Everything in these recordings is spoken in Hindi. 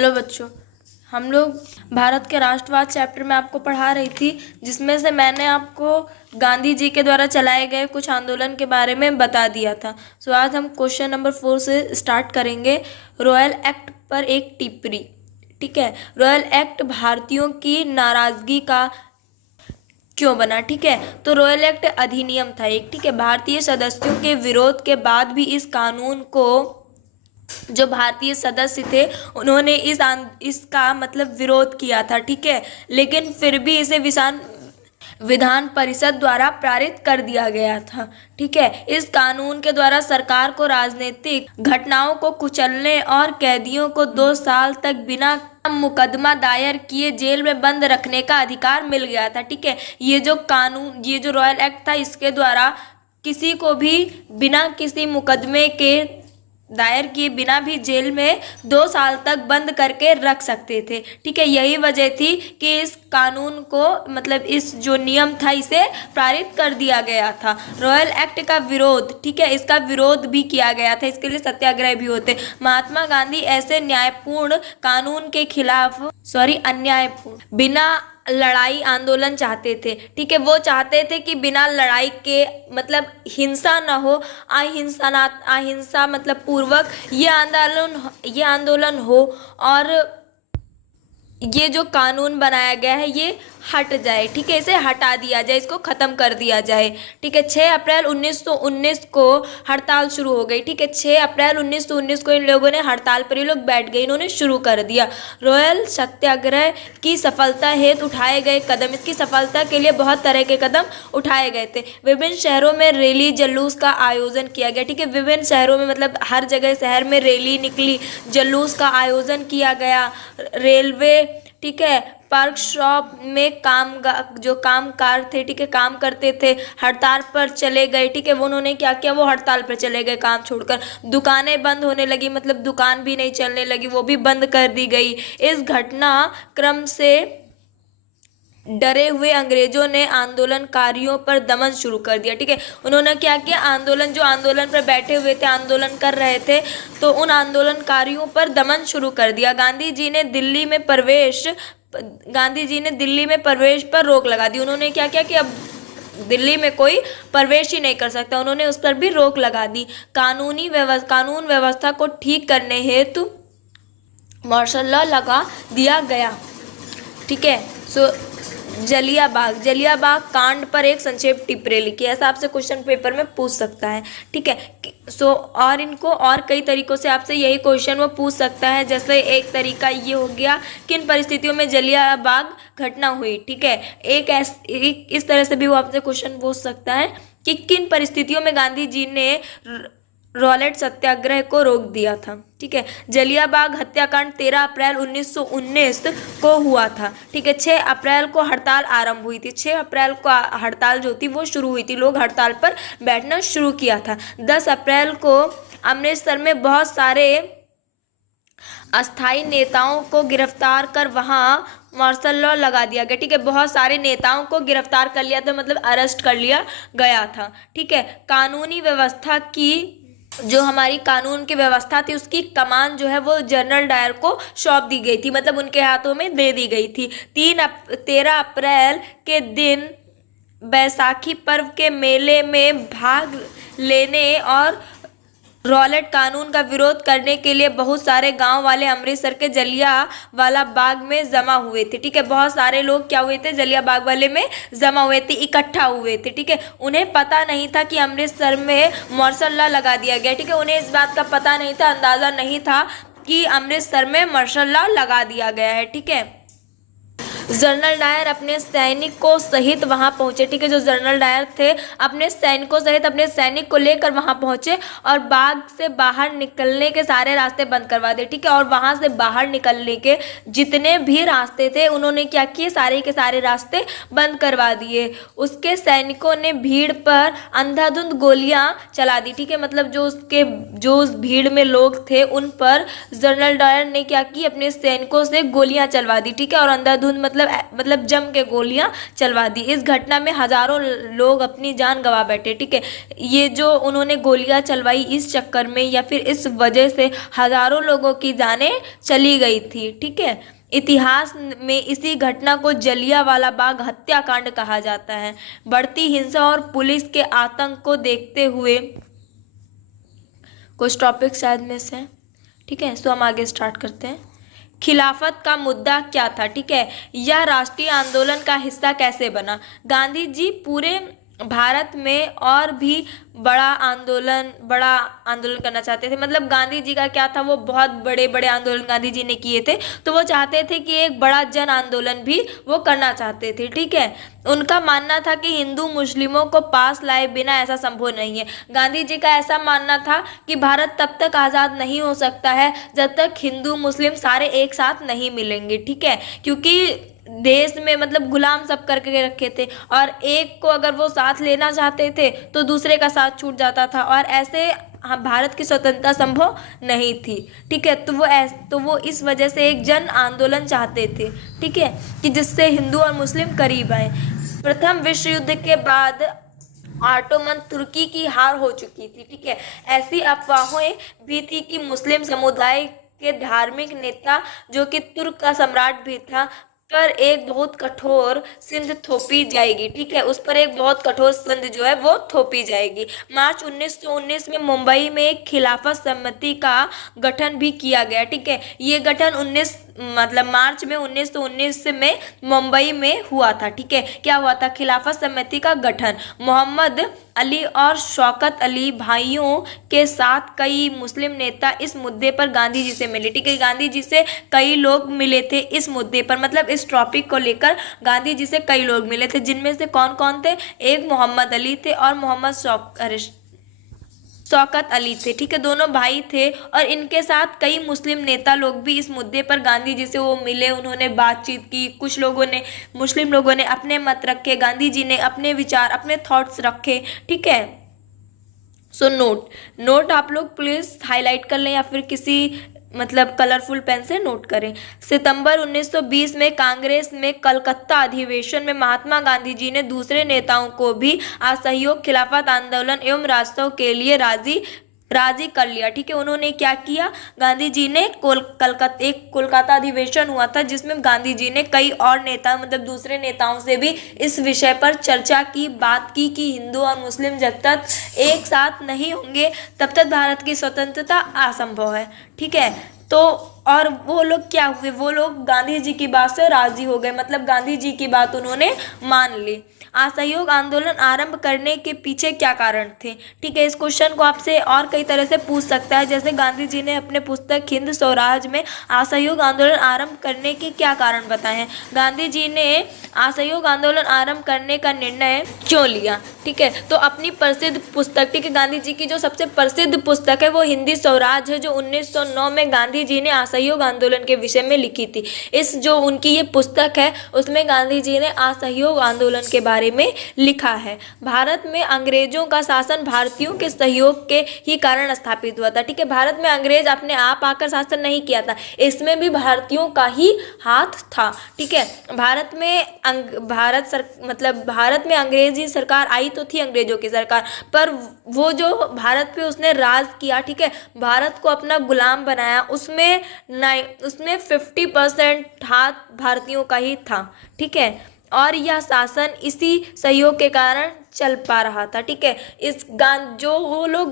हेलो बच्चों, हम लोग भारत के राष्ट्रवाद चैप्टर में आपको पढ़ा रही थी, जिसमें से मैंने आपको गांधी जी के द्वारा चलाए गए कुछ आंदोलन के बारे में बता दिया था। सो आज हम क्वेश्चन नंबर 4 से स्टार्ट करेंगे। रॉयल एक्ट पर एक टिप्पणी। ठीक है, रॉयल एक्ट भारतीयों की नाराजगी का क्यों बना। ठीक है, तो रॉयल एक्ट अधिनियम था एक। ठीक है, भारतीय सदस्यों के विरोध के बाद भी इस कानून को जो भारतीय सदस्य थे उन्होंने इसका मतलब विरोध किया था। ठीक है, लेकिन फिर भी इसे विधान परिषद द्वारा पारित कर दिया गया था। ठीक है, इस कानून के द्वारा सरकार को राजनीतिक घटनाओं को कुचलने और कैदियों को 2 साल तक बिना मुकदमा दायर किए जेल में बंद रखने का अधिकार मिल गया था। ठीक है, ये जो रॉयल एक्ट था, इसके द्वारा किसी को भी बिना किसी मुकदमे के दायर किए बिना भी जेल में 2 साल तक बंद करके रख सकते थे। ठीक है, यही वजह थी कि इस कानून को मतलब इस जो नियम था इसे पारित कर दिया गया था। रॉयल एक्ट का विरोध, ठीक है, इसका विरोध भी किया गया था, इसके लिए सत्याग्रह भी होते। महात्मा गांधी ऐसे न्यायपूर्ण कानून के खिलाफ अन्यायपूर्ण बिना लड़ाई आंदोलन चाहते थे। ठीक है, वो चाहते थे कि बिना लड़ाई के मतलब हिंसा न हो, अहिंसा मतलब पूर्वक ये आंदोलन हो और ये जो कानून बनाया गया है ये हट जाए। ठीक है, इसे हटा दिया जाए, इसको ख़त्म कर दिया जाए। ठीक है, 6 अप्रैल 1919 को हड़ताल शुरू हो गई। ठीक है, 6 अप्रैल 1919 को इन लोगों ने हड़ताल पर, ये लोग बैठ गए, इन्होंने शुरू कर दिया। रॉयल सत्याग्रह की सफलता हेतु उठाए गए कदम, इसकी सफलता के लिए बहुत तरह के कदम उठाए गए थे। विभिन्न शहरों में रैली जुलूस का आयोजन किया गया। ठीक है, विभिन्न शहरों में मतलब हर जगह शहर में रैली निकली, जुलूस का आयोजन किया गया। रेलवे, ठीक है, वर्कशॉप में कामगार थे, ठीक है, काम करते थे, हड़ताल पर चले गए। ठीक है, वो उन्होंने क्या किया, वो हड़ताल पर चले गए काम छोड़कर। दुकानें बंद होने लगी, मतलब दुकान भी नहीं चलने लगी, वो भी बंद कर दी गई। इस घटना क्रम से डरे हुए अंग्रेजों ने आंदोलनकारियों पर दमन शुरू कर दिया। ठीक है, उन्होंने क्या किया, आंदोलन पर बैठे हुए थे, आंदोलन कर रहे थे, तो उन आंदोलनकारियों पर दमन शुरू कर दिया। गांधी जी ने दिल्ली में प्रवेश पर रोक लगा दी। उन्होंने क्या किया कि अब दिल्ली में कोई प्रवेश ही नहीं कर सकता, उन्होंने उस पर भी रोक लगा दी। कानून व्यवस्था को ठीक करने हेतु मार्शल लॉ लगा दिया गया। ठीक है, सो जलियांवाला कांड पर एक संक्षेप टिप्पणी लिखी, ऐसा आपसे क्वेश्चन पेपर में पूछ सकता है। ठीक है, सो और इनको और कई तरीकों से आपसे यही क्वेश्चन वो पूछ सकता है। जैसे एक तरीका ये हो गया, किन परिस्थितियों में जलियांवाला घटना हुई। ठीक है, एक इस तरह से भी वो आपसे क्वेश्चन पूछ सकता है कि किन परिस्थितियों में गांधी जी ने रॉलेट सत्याग्रह को रोक दिया था। ठीक है, जलियांवाला हत्याकांड 13 अप्रैल 1919 को हुआ था। ठीक है, 6 अप्रैल को हड़ताल आरंभ हुई थी, 6 अप्रैल को हड़ताल जो थी वो शुरू हुई थी, लोग हड़ताल पर बैठना शुरू किया था। 10 अप्रैल को अमृतसर में बहुत सारे अस्थायी नेताओं को गिरफ्तार कर वहां मार्शल लॉ लगा दिया गया। ठीक है, बहुत सारे नेताओं को गिरफ्तार कर लिया था, मतलब अरेस्ट कर लिया गया था। ठीक है, कानूनी व्यवस्था की जो हमारी कानून की व्यवस्था थी उसकी कमान जो है वो जनरल डायर को सौंप दी गई थी, मतलब उनके हाथों में दे दी गई थी। 13 अप्रैल के दिन बैसाखी पर्व के मेले में भाग लेने और रॉलेट कानून का विरोध करने के लिए बहुत सारे गांव वाले अमृतसर के जलियांवाला बाग में जमा हुए थे। ठीक है, बहुत सारे लोग क्या हुए थे, जलियांवाला वाले में जमा हुए थे, इकट्ठा हुए थे। ठीक है, उन्हें पता नहीं था कि अमृतसर में मार्शल लॉ लगा दिया गया। ठीक है, उन्हें इस बात का पता नहीं था, अंदाजा नहीं था कि अमृतसर में मार्शल लॉ लगा दिया गया है। ठीक है, जनरल डायर अपने सैनिकों सहित वहां पहुंचे। ठीक है, जो जनरल डायर थे अपने सैनिकों सहित अपने सैनिक को लेकर वहां पहुंचे और बाग से बाहर निकलने के सारे रास्ते बंद करवा दिए। ठीक है, और वहां से बाहर निकलने के जितने भी रास्ते थे उन्होंने क्या किए, सारे के सारे रास्ते बंद करवा दिए। उसके सैनिकों ने भीड़ पर अंधाधुंध गोलियां चला दी। ठीक है, मतलब जो उस भीड़ में लोग थे उन पर जनरल डायर ने क्या की, अपने सैनिकों से गोलियां चलवा दी। ठीक है, और अंधाधुंध मतलब मतलब जम के गोलियां चलवा दी। इस घटना में हजारों लोग अपनी जान गंवा बैठे। ठीक है, ये जो उन्होंने गोलियां चलवाई इस चक्कर में या फिर इस वजह से हजारों लोगों की जानें चली गई थी। ठीक है, इतिहास में इसी घटना को जलियांवाला बाग हत्याकांड कहा जाता है। बढ़ती हिंसा और पुलिस के आतंक को देखते हुए कुछ टॉपिक शायद में से। ठीक है, सो हम आगे स्टार्ट करते हैं। खिलाफत का मुद्दा क्या था? ठीक है, यह राष्ट्रीय आंदोलन का हिस्सा कैसे बना? गांधी जी पूरे भारत में और भी बड़ा आंदोलन करना चाहते थे। मतलब गांधी जी का क्या था, वो बहुत बड़े बड़े आंदोलन गांधी जी ने किए थे, तो वो चाहते थे कि एक बड़ा जन आंदोलन भी वो करना चाहते थे। ठीक है, उनका मानना था कि हिंदू मुस्लिमों को पास लाए बिना ऐसा संभव नहीं है। गांधी जी का ऐसा मानना था कि भारत तब तक आज़ाद नहीं हो सकता है जब तक हिंदू मुस्लिम सारे एक साथ नहीं मिलेंगे। ठीक है, क्योंकि देश में मतलब गुलाम सब करके रखे थे और एक को अगर वो साथ लेना चाहते थे तो दूसरे का साथ छूट जाता था और ऐसे भारत की स्वतंत्रता संभव नहीं थी। ठीक है, तो वो इस वजह से एक जन आंदोलन चाहते थे। ठीक है, कि जिससे हिंदू और मुस्लिम करीब आए। प्रथम विश्व युद्ध के बाद ऑटोमन तुर्की की हार हो चुकी थी। ठीक है, ऐसी अफवाहें भी थी कि मुस्लिम समुदाय के धार्मिक नेता जो कि तुर्क का सम्राट भी था पर एक बहुत कठोर सिंध थोपी जाएगी। ठीक है, उस पर एक बहुत कठोर सिंध जो है वो थोपी जाएगी। मार्च 1919 में मुंबई में एक खिलाफत समिति का गठन भी किया गया। ठीक है, ये गठन मार्च में 1919 में मुंबई में हुआ था। ठीक है, क्या हुआ था? खिलाफत समिति का गठन। मोहम्मद अली और शौकत अली भाइयों के साथ कई मुस्लिम नेता इस मुद्दे पर गांधी जी से मिले। ठीक है, गांधी जी से कई लोग मिले थे इस मुद्दे पर, मतलब इस टॉपिक को लेकर गांधी जी से कई लोग मिले थे, जिनमें से कौन कौन थे? एक मोहम्मद अली थे और मोहम्मद शौकत अली थे। ठीक है, दोनों भाई थे और इनके साथ कई मुस्लिम नेता लोग भी इस मुद्दे पर गांधी जी से वो मिले, उन्होंने बातचीत की। कुछ लोगों ने, मुस्लिम लोगों ने अपने मत रखे, गांधी जी ने अपने विचार, अपने थॉट्स रखे। ठीक है, सो नोट आप लोग प्लीज हाईलाइट कर लें या फिर किसी मतलब कलरफुल पेन से नोट करें। सितंबर 1920 में कांग्रेस में कलकत्ता अधिवेशन में महात्मा गांधी जी ने दूसरे नेताओं को भी असहयोग खिलाफत आंदोलन एवं रास्तों के लिए राजी कर लिया। ठीक है, उन्होंने क्या किया? गांधी जी ने कोलकाता अधिवेशन हुआ था जिसमें गांधी जी ने कई और नेता मतलब दूसरे नेताओं से भी इस विषय पर चर्चा की, बात की कि हिंदू और मुस्लिम जब तक एक साथ नहीं होंगे तब तक भारत की स्वतंत्रता असंभव है। ठीक है, तो और वो लोग क्या हुए? वो लोग गांधी जी की बात से राजी हो गए, मतलब गांधी जी की बात उन्होंने मान ली। असहयोग आंदोलन आरंभ करने के पीछे क्या कारण थे? ठीक है, इस क्वेश्चन को आपसे और कई तरह से पूछ सकता है। जैसे गांधी जी ने अपने पुस्तक हिंद स्वराज में असहयोग आंदोलन आरंभ करने के क्या कारण बताए हैं? गांधी जी ने असहयोग आंदोलन आरंभ करने का निर्णय क्यों लिया? ठीक है, तो अपनी प्रसिद्ध पुस्तक, ठीक है, गांधी जी की जो सबसे प्रसिद्ध पुस्तक है वो हिंदी स्वराज है, जो 1909 में गांधी जी ने असहयोग आंदोलन के विषय में लिखी थी। इस जो उनकी ये पुस्तक है उसमें गांधी जी ने असहयोग आंदोलन के बारे में लिखा है। भारत में अंग्रेजों का शासन भारतीयों के सहयोग के ही कारण स्थापित हुआ था। ठीक है, भारत में अंग्रेज अपने आप आकर शासन नहीं किया था, इसमें भी भारतीयों का ही हाथ था। ठीक है, भारत में अंग्रेजी सरकार आई तो थी, अंग्रेजों की सरकार, पर वो जो भारत पे उसने राज किया, ठीक है, भारत को अपना गुलाम बनाया, उसमें 50% हाथ भारतीयों का ही था। ठीक है, और यह शासन इसी सहयोग के कारण चल पा रहा था। ठीक है, जो वो लोग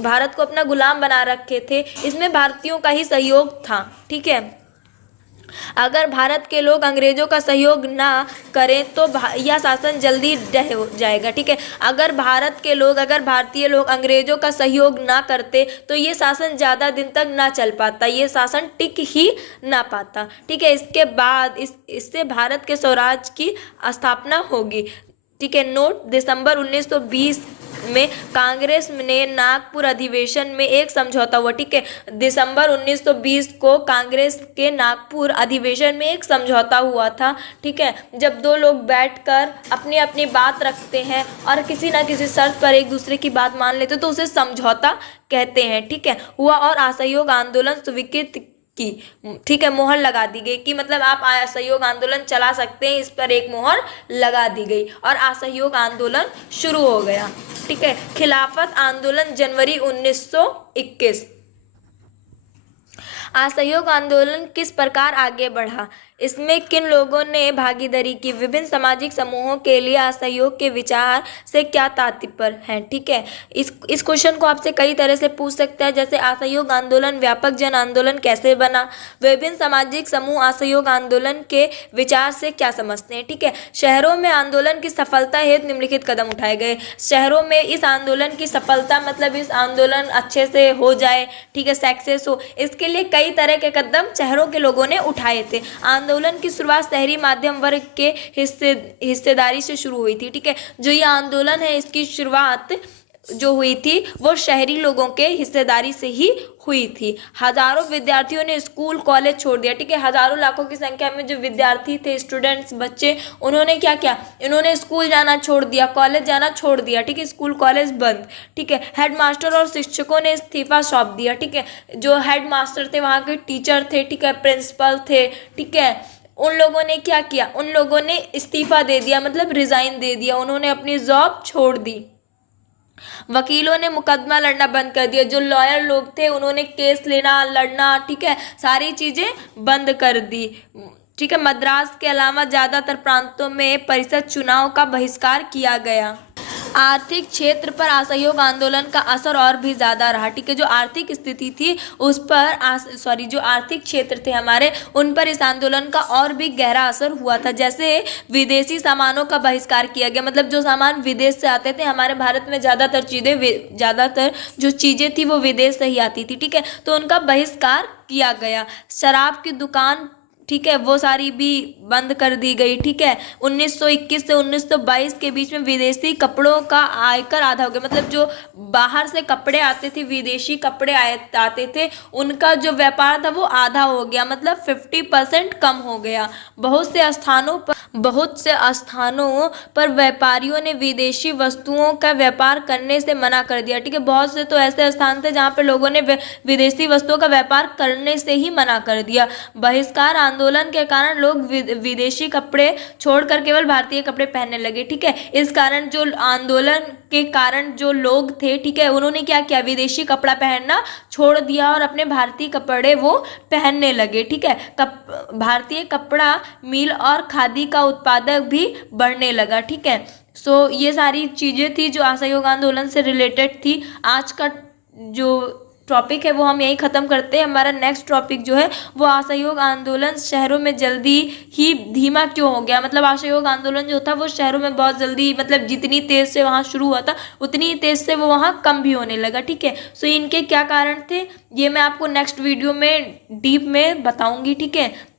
भारत को अपना गुलाम बना रखे थे, इसमें भारतीयों का ही सहयोग था। ठीक है, अगर भारत के लोग अंग्रेजों का सहयोग ना करें तो यह शासन जल्दी ढह जाएगा। ठीक है, अगर भारतीय लोग अंग्रेजों का सहयोग ना करते तो ये शासन ज़्यादा दिन तक ना चल पाता, ये शासन टिक ही ना पाता। ठीक है, इसके बाद इससे भारत के स्वराज की स्थापना होगी। ठीक है, नोट, दिसंबर 1920 में कांग्रेस ने नागपुर अधिवेशन में एक समझौता हुआ। ठीक है, दिसंबर 1920 को कांग्रेस के नागपुर अधिवेशन में एक समझौता हुआ था। ठीक है, जब दो लोग बैठकर अपनी अपनी बात रखते हैं और किसी ना किसी शर्त पर एक दूसरे की बात मान लेते तो उसे समझौता कहते हैं। ठीक है, हुआ और असहयोग आंदोलन स्वीकृत की, ठीक है, मोहर लगा दी गई कि मतलब आप असहयोग आंदोलन चला सकते हैं, इस पर एक मोहर लगा दी गई और असहयोग आंदोलन शुरू हो गया। ठीक है, खिलाफत आंदोलन जनवरी 1921। असहयोग आंदोलन किस प्रकार आगे बढ़ा, इसमें किन लोगों ने भागीदारी की, विभिन्न सामाजिक समूहों के लिए असहयोग के विचार से क्या तात्पर्य है। ठीक है, इस क्वेश्चन को आपसे कई तरह से पूछ सकता है, जैसे असहयोग आंदोलन व्यापक जन आंदोलन कैसे बना, विभिन्न सामाजिक समूह असहयोग आंदोलन के विचार से क्या समझते हैं। ठीक है, शहरों में आंदोलन की सफलता हेतु निम्नलिखित कदम उठाए गए। शहरों में इस आंदोलन की सफलता मतलब इस आंदोलन अच्छे से हो जाए, ठीक है, सक्सेस हो, इसके लिए कई तरह के कदम शहरों के लोगों ने उठाए थे। आंदोलन की शुरुआत शहरी माध्यम वर्ग के हिस्सेदारी से शुरू हुई थी। ठीक है, जो ये आंदोलन है इसकी शुरुआत जो हुई थी वो शहरी लोगों के हिस्सेदारी से ही हुई थी। हजारों विद्यार्थियों ने स्कूल कॉलेज छोड़ दिया। ठीक है, हजारों लाखों की संख्या में जो विद्यार्थी थे, स्टूडेंट्स, बच्चे, उन्होंने क्या किया, इन्होंने स्कूल जाना छोड़ दिया, कॉलेज जाना छोड़ दिया। ठीक है, स्कूल कॉलेज बंद। ठीक है, हेडमास्टर और शिक्षकों ने इस्तीफा सौंप दिया। ठीक है, जो हेडमास्टर थे, वहाँ के टीचर थे, ठीक है, प्रिंसिपल थे, ठीक है, उन लोगों ने क्या किया, उन लोगों ने इस्तीफा दे दिया, मतलब रिजाइन दे दिया, उन्होंने अपनी जॉब छोड़ दी। वकीलों ने मुकदमा लड़ना बंद कर दिया, जो लॉयर लोग थे उन्होंने केस लेना, लड़ना, ठीक है, सारी चीजें बंद कर दी। ठीक है, मद्रास के अलावा ज्यादातर प्रांतों में परिषद चुनाव का बहिष्कार किया गया। आर्थिक क्षेत्र पर असहयोग आंदोलन का असर और भी ज़्यादा रहा। ठीक है, जो आर्थिक स्थिति थी उस पर जो आर्थिक क्षेत्र थे हमारे, उन पर इस आंदोलन का और भी गहरा असर हुआ था। जैसे विदेशी सामानों का बहिष्कार किया गया, मतलब जो सामान विदेश से आते थे, हमारे भारत में ज़्यादातर जो चीज़ें थी वो विदेश से ही आती थी। ठीक है, तो उनका बहिष्कार किया गया। शराब की दुकान, ठीक है, वो सारी भी बंद कर दी गई। ठीक है, 1921 से 1922 के बीच में विदेशी कपड़ों का आयकर आधा हो गया, मतलब जो बाहर से कपड़े आते थे, विदेशी कपड़े आते थे, उनका जो व्यापार था वो आधा हो गया, मतलब 50% कम हो गया। बहुत से स्थानों पर व्यापारियों ने विदेशी वस्तुओं का व्यापार करने से मना कर दिया। ठीक है, बहुत से तो ऐसे स्थान थे जहाँ पे लोगों ने विदेशी वस्तुओं का व्यापार करने से ही मना कर दिया। बहिष्कार आंदोलन के कारण लोग विदेशी कपड़े छोड़कर केवल भारतीय कपड़े पहनने लगे। ठीक है, इस कारण जो आंदोलन के कारण जो लोग थे, ठीक है, उन्होंने क्या किया, विदेशी कपड़ा पहनना छोड़ दिया और अपने भारतीय कपड़े वो पहनने लगे। ठीक है, भारतीय कपड़ा मिल और खादी का उत्पादक भी बढ़ने लगा। ठीक है, सो ये सारी चीज़ें थी जो असहयोग आंदोलन से रिलेटेड थी। आज का जो टॉपिक है वो हम यही ख़त्म करते हैं। हमारा नेक्स्ट टॉपिक जो है वो असहयोग आंदोलन शहरों में जल्दी ही धीमा क्यों हो गया, मतलब असहयोग आंदोलन जो था वो शहरों में बहुत जल्दी, मतलब जितनी तेज़ से वहाँ शुरू हुआ था उतनी ही तेज़ से वो वहाँ कम भी होने लगा। ठीक है, सो इनके क्या कारण थे ये मैं आपको नेक्स्ट वीडियो में डीप में बताऊँगी। ठीक है,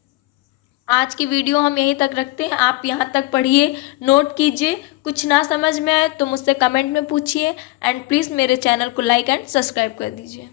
आज की वीडियो हम यहीं तक रखते हैं। आप यहाँ तक पढ़िए, नोट कीजिए, कुछ ना समझ में आए तो मुझसे कमेंट में पूछिए एंड प्लीज़ मेरे चैनल को लाइक एंड सब्सक्राइब कर दीजिए।